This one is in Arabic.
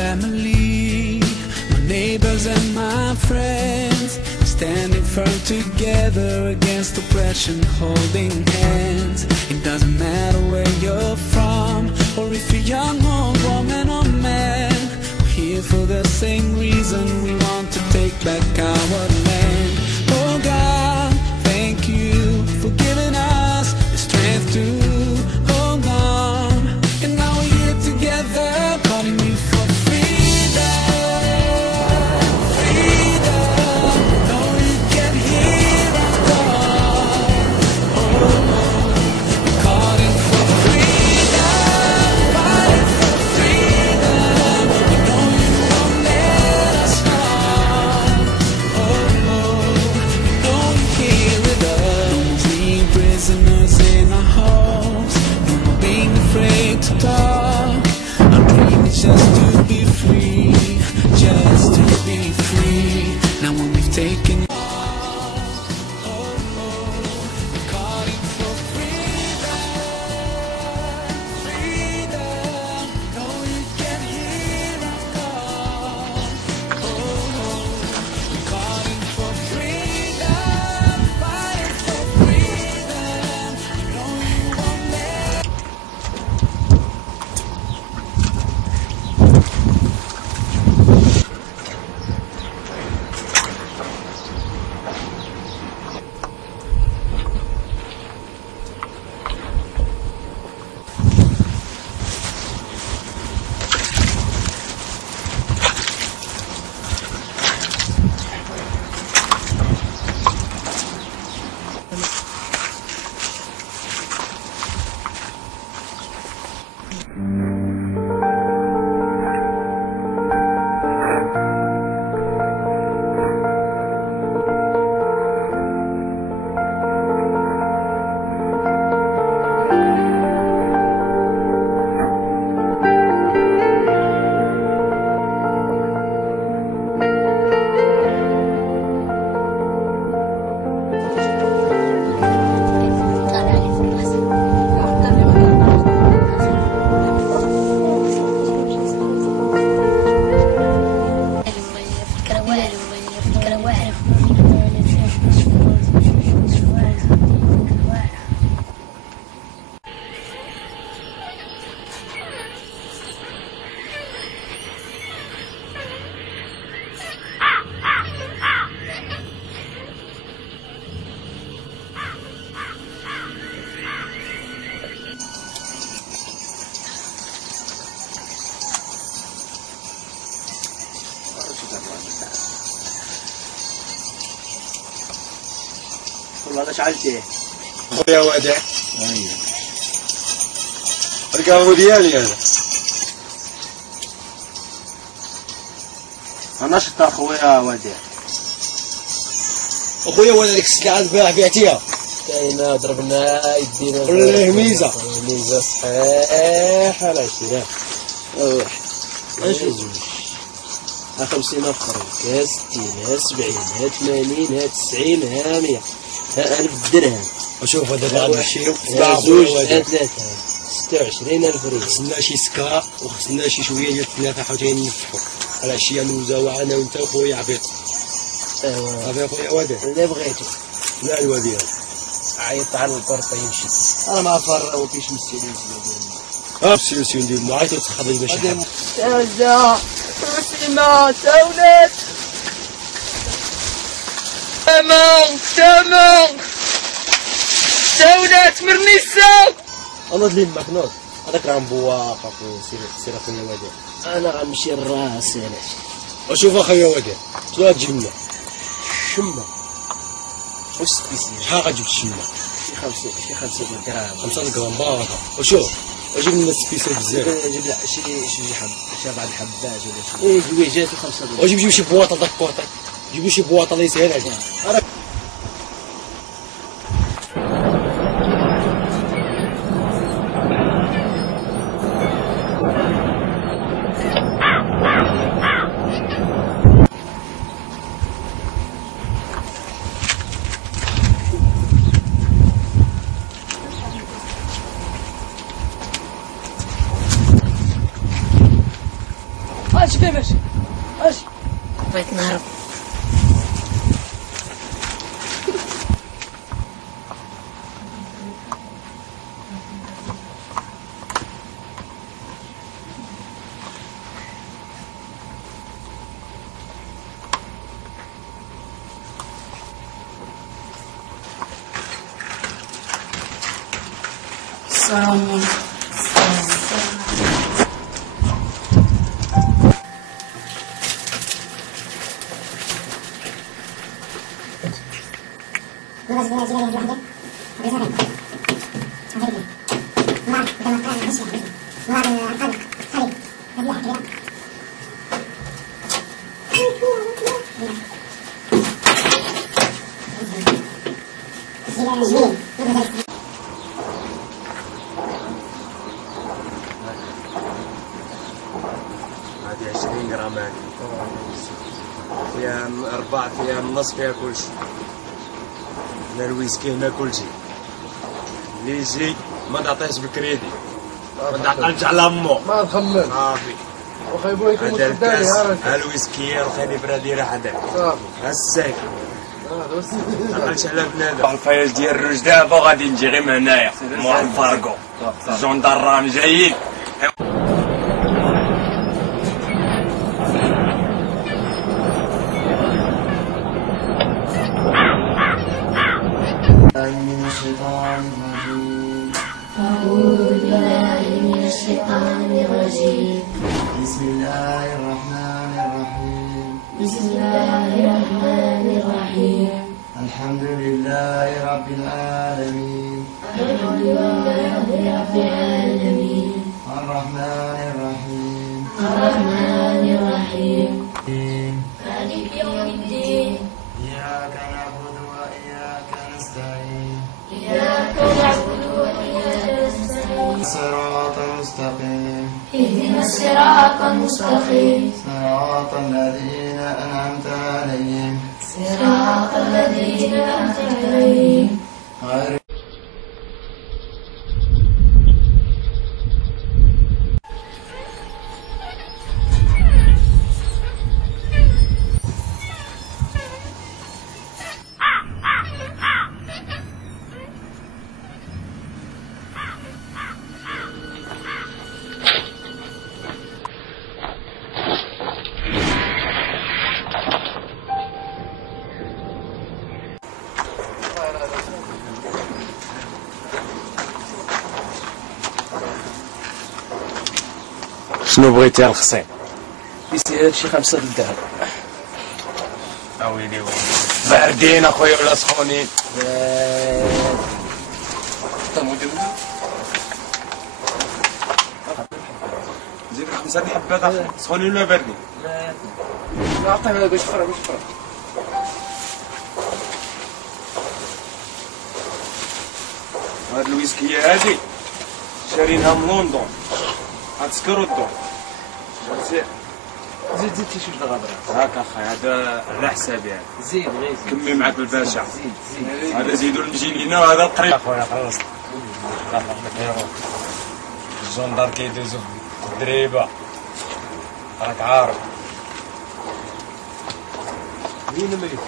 family, my neighbors and my friends, standing firm together against oppression, holding hands. It doesn't matter where you're from, or if you're young or woman or man, we're here for the same reason. We want to take back our land. Oh God, thank you for giving us the strength to hold on. And now we're here together, calling you for freedom, freedom. No, you can't hear us call. We're calling for freedom, fighting for freedom. We know you won't let us fall. We know you're here with us. No more being prisoners in our homes, no more being afraid to talk. Our dream is just to be free, just to be free. Now when we've taken calling for freedom, freedom. No, you can't hear us call. We're calling for freedom, fighting for freedom. You know you won't let. والله انا شعلتيه خويا ودع. ايوه القهوه ديالي هذا. انا شفت خويا ودع. اخويا ولا ديك السلعه البارح بعتيها كاينه ضربنا يدينا والله ميزه ميزه صحيح على 20 واحد اجي زوج 50 فرنك 60 70 80 90 100 1000 درهم. وشوف هذا بعد الشيء زوج 3 26000 ريال. خصنا شي سكره وخصنا شي شويه ديال الثلاثه حوتين نفتحوا على العشيه نوزاو انا وانت وخويا عبيط. ايوا صافي اخويا ودع اللي بغيتو. لا الوديع عيط على البرطه يمشي. انا ما فرغ كيش مسيلين ديالي. السيوسيون ديال مو عيط تخضي باش تازا مسلمة تولد تمام تولد مرنيسا. انا اللي معك نوض هذاك راه مبواق اخويا سير اخويا ودع. انا غنمشي لراس انا. وشوف اخويا ودع شنو غتجيب لنا؟ الشمة واش سبيسيال. شحال غتجيب الشمه؟ شي 50 غرام. 5 غرام بارك. وشوف اجيب لنا سبيسيال بزاف. جيب شي حب شي بعض الحبات ولا شي جويجات و5 وجيب شي بواطه داك بواطه جيبوا شي بواطه اللي يسهل عليك. فيه ماشي ماشي بغيت نهرب. السلام عليكم. هذه 20 غرام هذه فيها 4 فيها النص فيها كلشي. هنا الويسكي هنا كلشي اللي يجي ما تعطيهش بالكريدي ما تعقلش على امو ما نخمم صافي. واخا يبغى يكون هذا متخداني الكاس ها ها الويسكي الخلي برادي راه هذاك صافي ها السيف ما تعقلش على بنادم. الفايز ديال الروج دابا غادي نجي غير من هنايا مور الفاركو الجندرام جايين. من الشيطان الرجيم. أعوذ بالله من الشيطان الرجيم. بسم الله الرحمن الرحيم. بسم الله الرحمن الرحيم. الحمد لله رب العالمين. الحمد لله رب العالمين. الرحمن الرحيم. الرحمن الرحيم. مالك يوم الدين. إياك نعبد وإياك نستعين. إياك نعبد وإياك نستعين. صراط المستقيم. اهدنا الصراط المستقيم. صراط الذين أنعمت عليهم صراط الذين أنعمت عليهم غير شنو بغيتي الخصين؟ ديتي هادشي 5 د الذهب. ويلي باردين اخويا ولا سخونين؟ زيد 5 حبات اخي سخونين ولا باردين؟ لا عطيه هذا باش يفرق باش يفرق. هاد الويسكي هادي شارينها من لندن غتسكر الدور. زيد شي شويه الغبره. هاك اخي هذا على حسابي هذا زيد غير زيد. كمي معاك الباشا. زيد هذا زيدوا المجينين وهذا القريب. اخويا خلصت الجندار كيدوزو الدريبه راك عارف. مين الملك؟